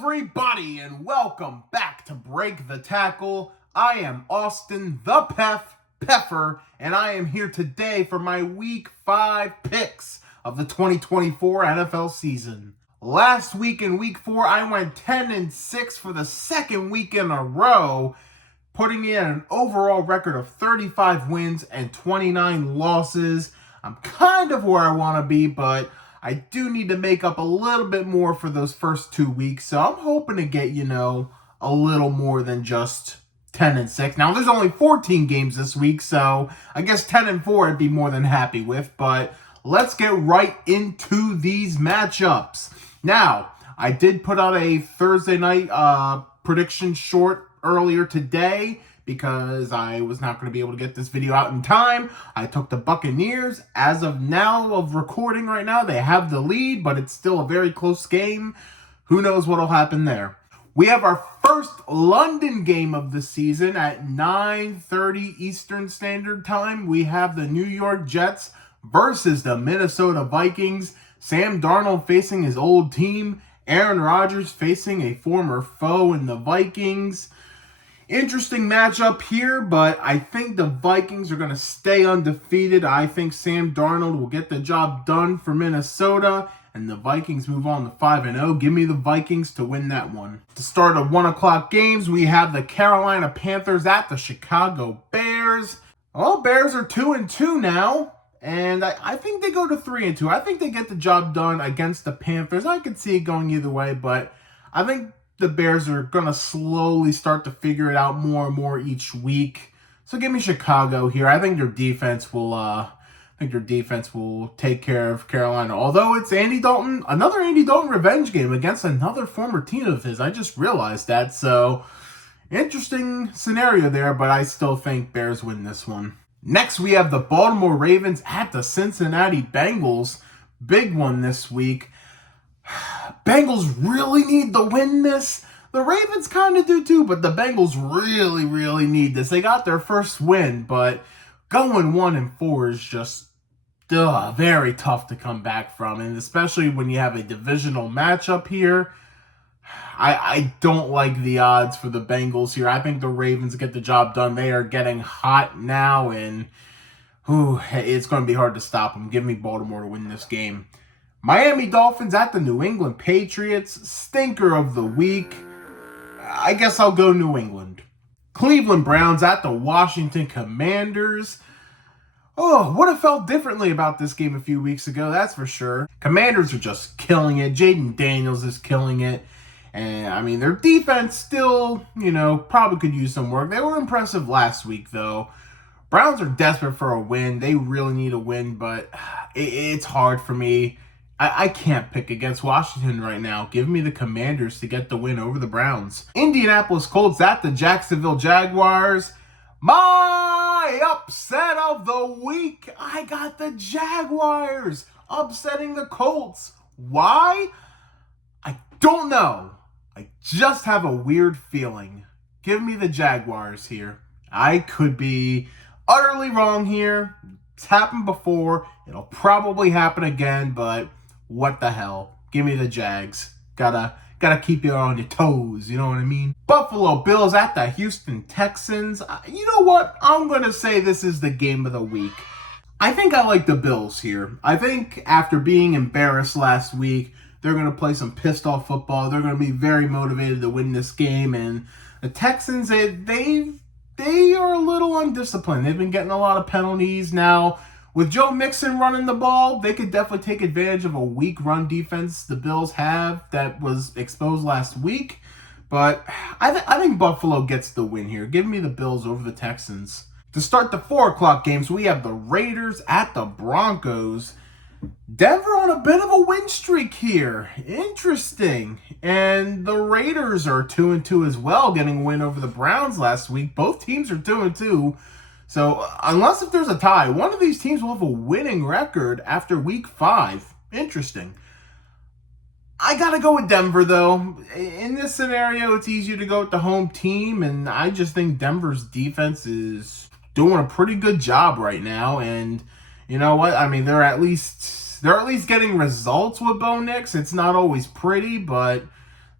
everybody, and welcome back to Break the Tackle. I am Austin the Peffer, and I am here today for my Week 5 picks of the 2024 NFL season. Last week in Week 4, I went 10-6 for the second week in a row, putting me at an overall record of 35 wins and 29 losses. I'm kind of where I want to be, but I do need to make up a little bit more for those first 2 weeks, so I'm hoping to get, a little more than just 10-6. Now, there's only 14 games this week, so I guess 10-4 I'd be more than happy with, but let's get right into these matchups. Now, I did put out a Thursday night prediction short earlier today, because I was not going to be able to get this video out in time. I took the Buccaneers. As of now, of recording right now, they have the lead, but it's still a very close game. Who knows what will happen there? We have our first London game of the season at 9:30 Eastern Standard Time. We have the New York Jets versus the Minnesota Vikings. Sam Darnold facing his old team. Aaron Rodgers facing a former foe in the Vikings. Interesting matchup here, but I think the Vikings are going to stay undefeated. I think Sam Darnold will get the job done for Minnesota, and the Vikings move on to 5-0. Give me the Vikings to win that one. To start at 1 o'clock games, we have the Carolina Panthers at the Chicago Bears. Well, Bears are 2-2 now, and I think they go to 3-2. I think they get the job done against the Panthers. I could see it going either way, but I think the Bears are going to slowly start to figure it out more and more each week. So give me Chicago here. I think their defense will take care of Carolina. Although it's Andy Dalton, another Andy Dalton revenge game against another former team of his. I just realized that. So interesting scenario there, but I still think Bears win this one. Next, we have the Baltimore Ravens at the Cincinnati Bengals. Big one this week. Bengals really need to win this. The Ravens kind of do too, but the Bengals really, really need this. They got their first win, but going 1-4 is just very tough to come back from, and especially when you have a divisional matchup here. I don't like the odds for the Bengals here. I think the Ravens get the job done. They are getting hot now, and it's going to be hard to stop them. Give me Baltimore to win this game. Miami Dolphins at the New England Patriots. Stinker of the week. I guess I'll go New England. Cleveland Browns at the Washington Commanders. Oh, would have felt differently about this game a few weeks ago, that's for sure. Commanders are just killing it. Jaden Daniels is killing it. And, their defense still, probably could use some work. They were impressive last week, though. Browns are desperate for a win. They really need a win, but it's hard for me. I can't pick against Washington right now. Give me the Commanders to get the win over the Browns. Indianapolis Colts at the Jacksonville Jaguars. My upset of the week. I got the Jaguars upsetting the Colts. Why? I don't know. I just have a weird feeling. Give me the Jaguars here. I could be utterly wrong here. It's happened before. It'll probably happen again, but what the hell? Give me the Jags. Gotta keep you on your toes, you know what I mean? Buffalo Bills at the Houston Texans. You know what? I'm gonna say this is the game of the week. I think I like the Bills here. I think after being embarrassed last week, they're gonna play some pissed off football. They're gonna be very motivated to win this game. And the Texans, they are a little undisciplined. They've been getting a lot of penalties now. With Joe Mixon running the ball, they could definitely take advantage of a weak run defense the Bills have that was exposed last week. But I think Buffalo gets the win here. Give me the Bills over the Texans. To start the 4 o'clock games, we have the Raiders at the Broncos. Denver on a bit of a win streak here. Interesting. And the Raiders are 2-2 as well, getting a win over the Browns last week. Both teams are 2-2. So, unless if there's a tie, one of these teams will have a winning record after week 5. Interesting. I gotta go with Denver, though. In this scenario, it's easier to go with the home team, and I just think Denver's defense is doing a pretty good job right now. And you know what? They're at least getting results with Bo Nix. It's not always pretty, but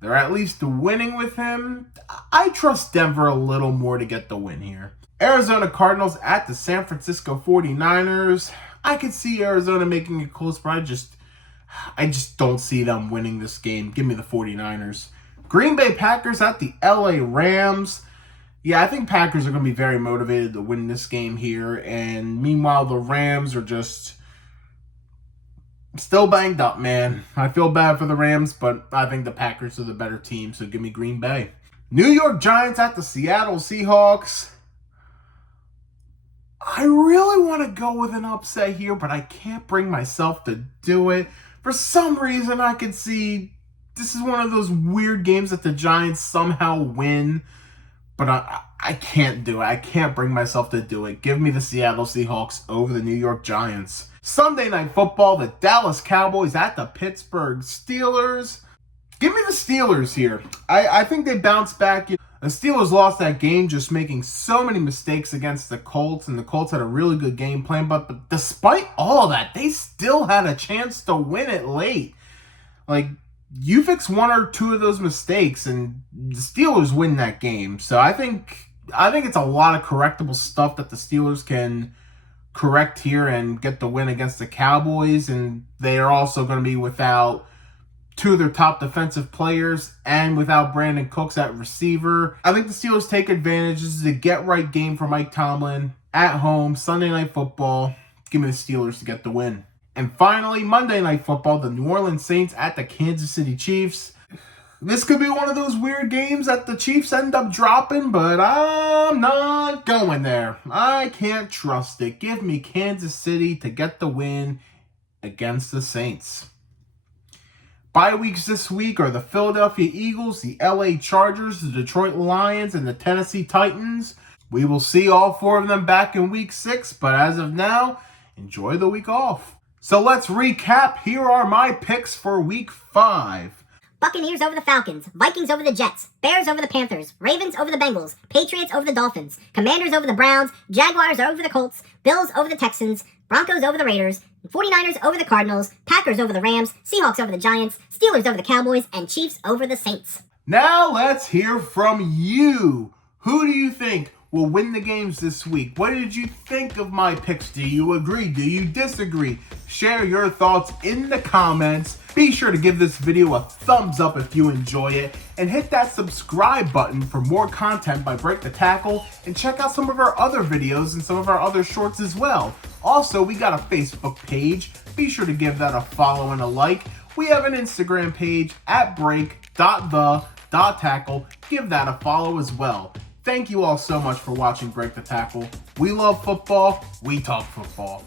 They're at least winning with him. I trust Denver a little more to get the win here. Arizona Cardinals at the San Francisco 49ers. I could see Arizona making it close, but I just don't see them winning this game. Give me the 49ers. Green Bay Packers at the LA Rams. Yeah, I think Packers are going to be very motivated to win this game here. And meanwhile, the Rams are just still banged up, man. I feel bad for the Rams, but I think the Packers are the better team, so give me Green Bay. New York Giants at the Seattle Seahawks. I really want to go with an upset here, but I can't bring myself to do it. For some reason, I could see this is one of those weird games that the Giants somehow win, but I can't do it. I can't bring myself to do it. Give me the Seattle Seahawks over the New York Giants. Sunday Night Football, the Dallas Cowboys at the Pittsburgh Steelers. Give me the Steelers here. I think they bounce back. The Steelers lost that game just making so many mistakes against the Colts, and the Colts had a really good game plan, but despite all of that, they still had a chance to win it late. Like, you fix one or two of those mistakes, and the Steelers win that game. So I think it's a lot of correctable stuff that the Steelers can correct here and get the win against the Cowboys, and they are also going to be without two of their top defensive players and without Brandon Cooks at receiver. I think the Steelers take advantage. This is a get-right game for Mike Tomlin at home, Sunday Night Football. Give me the Steelers to get the win. And finally, Monday Night Football, the New Orleans Saints at the Kansas City Chiefs. This could be one of those weird games that the Chiefs end up dropping, but I'm not going there. I can't trust it. Give me Kansas City to get the win against the Saints. Bye weeks this week are the Philadelphia Eagles, the LA Chargers, the Detroit Lions, and the Tennessee Titans. We will see all four of them back in week 6, but as of now, enjoy the week off. So let's recap. Here are my picks for week 5. Buccaneers over the Falcons, Vikings over the Jets, Bears over the Panthers, Ravens over the Bengals, Patriots over the Dolphins, Commanders over the Browns, Jaguars over the Colts, Bills over the Texans, Broncos over the Raiders, 49ers over the Cardinals, Packers over the Rams, Seahawks over the Giants, Steelers over the Cowboys, and Chiefs over the Saints. Now let's hear from you. Who do you think will win the games this week? What did you think of my picks? Do you agree? Do you disagree? Share your thoughts in the comments. Be sure to give this video a thumbs up if you enjoy it, and hit that subscribe button for more content by Break the Tackle, and check out some of our other videos and some of our other shorts as well. Also, we got a Facebook page. Be sure to give that a follow and a like. We have an Instagram page at break.the.tackle. Give that a follow as well. Thank you all so much for watching Break the Tackle. We love football. We talk football.